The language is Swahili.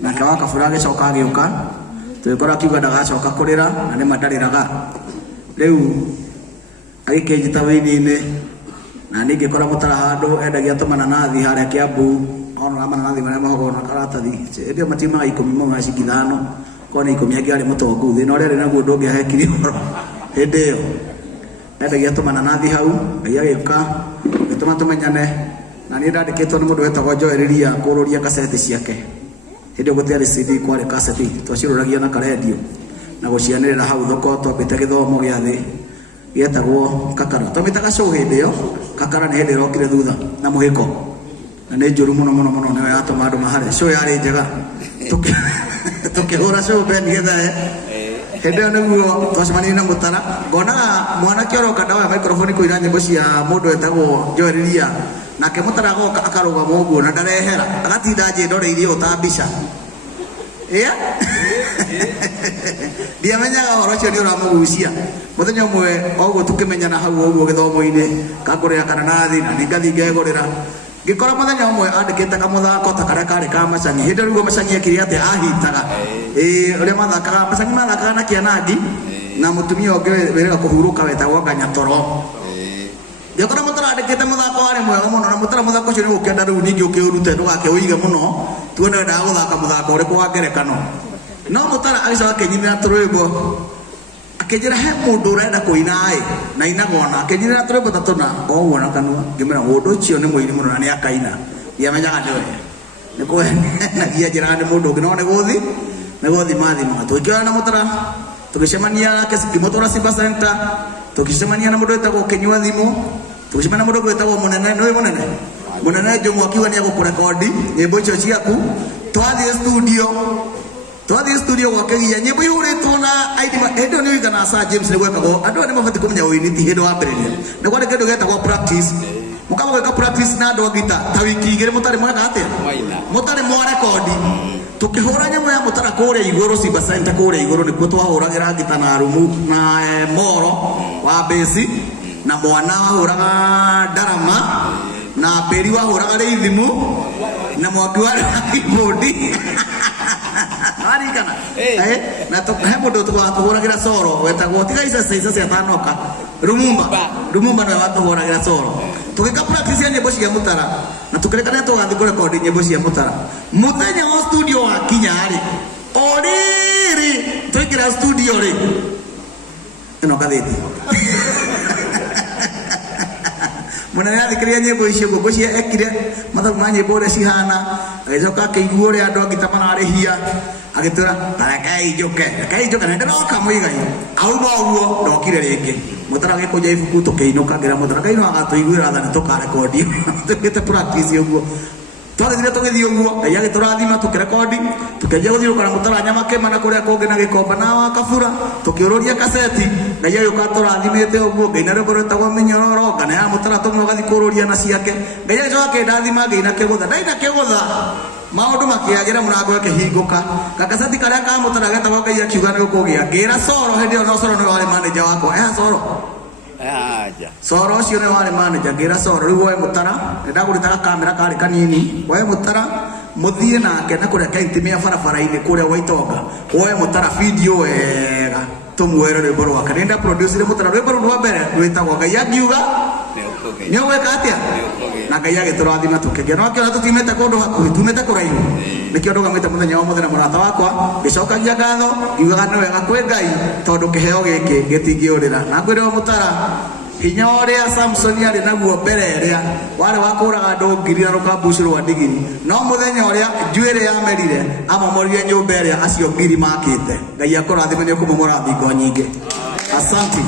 na kawa kafura gicoka agiuka twikora kiuga ndagacoka kurira na ni madariraga riu agikejita wini-ini na ningi kora mutara handu endagia tumananathi haria Kiambu ona mananathi maria mahogo na karatathi ndio matima 10 mwa cikithano kona 10 angi ari mutongu thina uria ri naguo ndungi ahekiri horo hindi iyo endagia tumananathi hau agika gituma tumenyane na ni ndandikitwo ni mundu wetagwo Joeliria kururia kaseti ciake hindi gutiari CD kwari kaseti twaciruragia na karedio na gucianirira hau thoko twambite githomo gia thi gietagwo Kakara twamitaga show hindi iyo Kakara ni hindi rokire thutha na muhiko na ni njuru muno muno muno niwe atuma andu mahare show yari njega tukihura show ben getha hindi iyo niguo twacemania na Mutara ngonaga mwanake oroka ndawa microphone kuira nyimbo cia mundu wetagwo Joeliria nake Mutara agoka akarugama uguo na ndarehera agatinda njindoreirie utambica ndiamenyaga horo cio ni uramugucia muthenya umwe oguo tukimenyana hau uguo githomo-ini kangurira kananathi na ningathi ngegurira ngikora muthenya umwe andikite kamuthako ta karia kari ka Macangi hindi riu Macangi ekire ati ahitaga uria mathakaga Macangi mathakaga na Kianangi na mutumia ungi wirega kuhuruka wetagwo Nganyatoro ngikora Mutara andikite muthako wari mwega muno na Mutara muthako ucio ni ukienda riu ningi ukiurute ndugake uige muno tuone wendaga guthaka muthako uriku wa ngerekano no Mutara agicoka akinyirira turwimbo akinjira he mundu urenda kuina na inagona akinyirira turwimbo tatuna oguo na kanua ngimera mundu ucio ni muini muno na ni akaina ndiamenyaga ndiwe ni kuhenagia njira ni mundu ungi no ni guthi mathima tukiona na Mutara tukicemania nake ngimutwara Simba Center tukicemania na mundu wetagwo Kinyua thimu tukicemania na mundu wetagwo Munene niwe Munene Njogu akiuga ni agukurekodi nyimbo icio ciaku twathie studio gwakegia nyimbo ihuritwo na aidima endo ni wigana Sir James ni gwekagwo andu ni mabati kumenya uini ti hindu wa mbere ni kwani kindu getagwo practice mukaba gweka practice na andu agita ta wiki igiri mutari mweka atia mutari mwa rekodi tukihura nyamũ ya Mutara kuria iguru Simba Center kuria iguru nikuo twahuragira ngita na rumu na moro wa besi na mwana wahuraga ndarama na Peri wahuraga rithimu na Mwangi wa keyboard arikana na he mundu twahuragira soro wetagwo tiga ica cia tanoka Rumumba no watuhuragira soro tugika practice ya nyimbo cia Mutara na tukirekana tugathi kurekodi nyimbo cia Mutara muthenya wa studio wa kinyari oriri twikira studio ri ino gatheti Munene athikiria nyimbo icio ngũkũ cia ekire mathabu ma nyimbo ũrĩa cihana agĩcoka akĩigua ũrĩa andũ angĩ ta mararĩhia agĩtwĩra rekei njuke na ndĩroka mũigai auma ũguo ndokire rĩngĩ Mutara agĩkũnja ibuku tũkĩinũka ngĩra Mutara Ngai no agatũiguĩra tha nĩ tũkarekondi tũkĩte practice ũguo twathire tũgĩthiĩ ũguo Ngai agĩtũrathima tũkĩrekondi tũkĩanjia gũthiũrũka na Mutara Nyamakema na kũrĩa kũngĩ na Gĩkomba na wa Kabura tũkĩũrũria kaseti Ngai agĩũka tũrathimĩte ũguo Ngai na rwĩmbo rwĩtagwo Mĩnyororo ngana ya Mutara tũmwe ũgathiĩ kũũrũria na ciake Ngai agĩcoka akĩndathima Ngai na kĩgũtha ndai na kĩgũtha maũndũ makĩagĩra mũrango ũkĩhingũka gakaseti karĩa ka Mutara getagwo Ngai akiuga nĩ gũkũgĩa ngĩra Soro hĩndĩ ĩyo no Soro nĩwe warĩ manager wakwa Soro ũcio nĩ warĩ manager ngĩra Soro rĩu woe Mutara nĩndagũrĩtaga kamera karĩ kanini woe Mutara muthie nake na kuria kaintimia barabara-ini kuria Waitonga woe Mutara video wega tumwere rwimbo rwake nenda producer Mutara rwimbo rwa mbere rwitagwo Ngai akiuga ni ũgwĩka atia na Ngai agĩtũrathima tũkĩgĩa no akĩona tũtimĩte kũndũ hakuhĩ tumĩte kũraihu nĩkĩo ndũgamĩte mũthenya wa mũthenya mũrata wakwa ngĩcokagia ngatho ngiugaga nĩ wega kwĩ Ngai tondũ kĩheo gĩkĩ gĩtingĩũrĩra na ngwĩre Mutara hinya ũrĩa Samson arĩ naguo mbere ĩrĩa warĩ wa kũraga andũ ngiri na rũkambucu rwa ndigiri no mũthenya ũrĩa njuĩrĩ yamerire amomorire nyũmba ĩrĩa acio ngiri makĩte Ngai akũrathime nĩ ũkũmomora thingo nyingĩ asante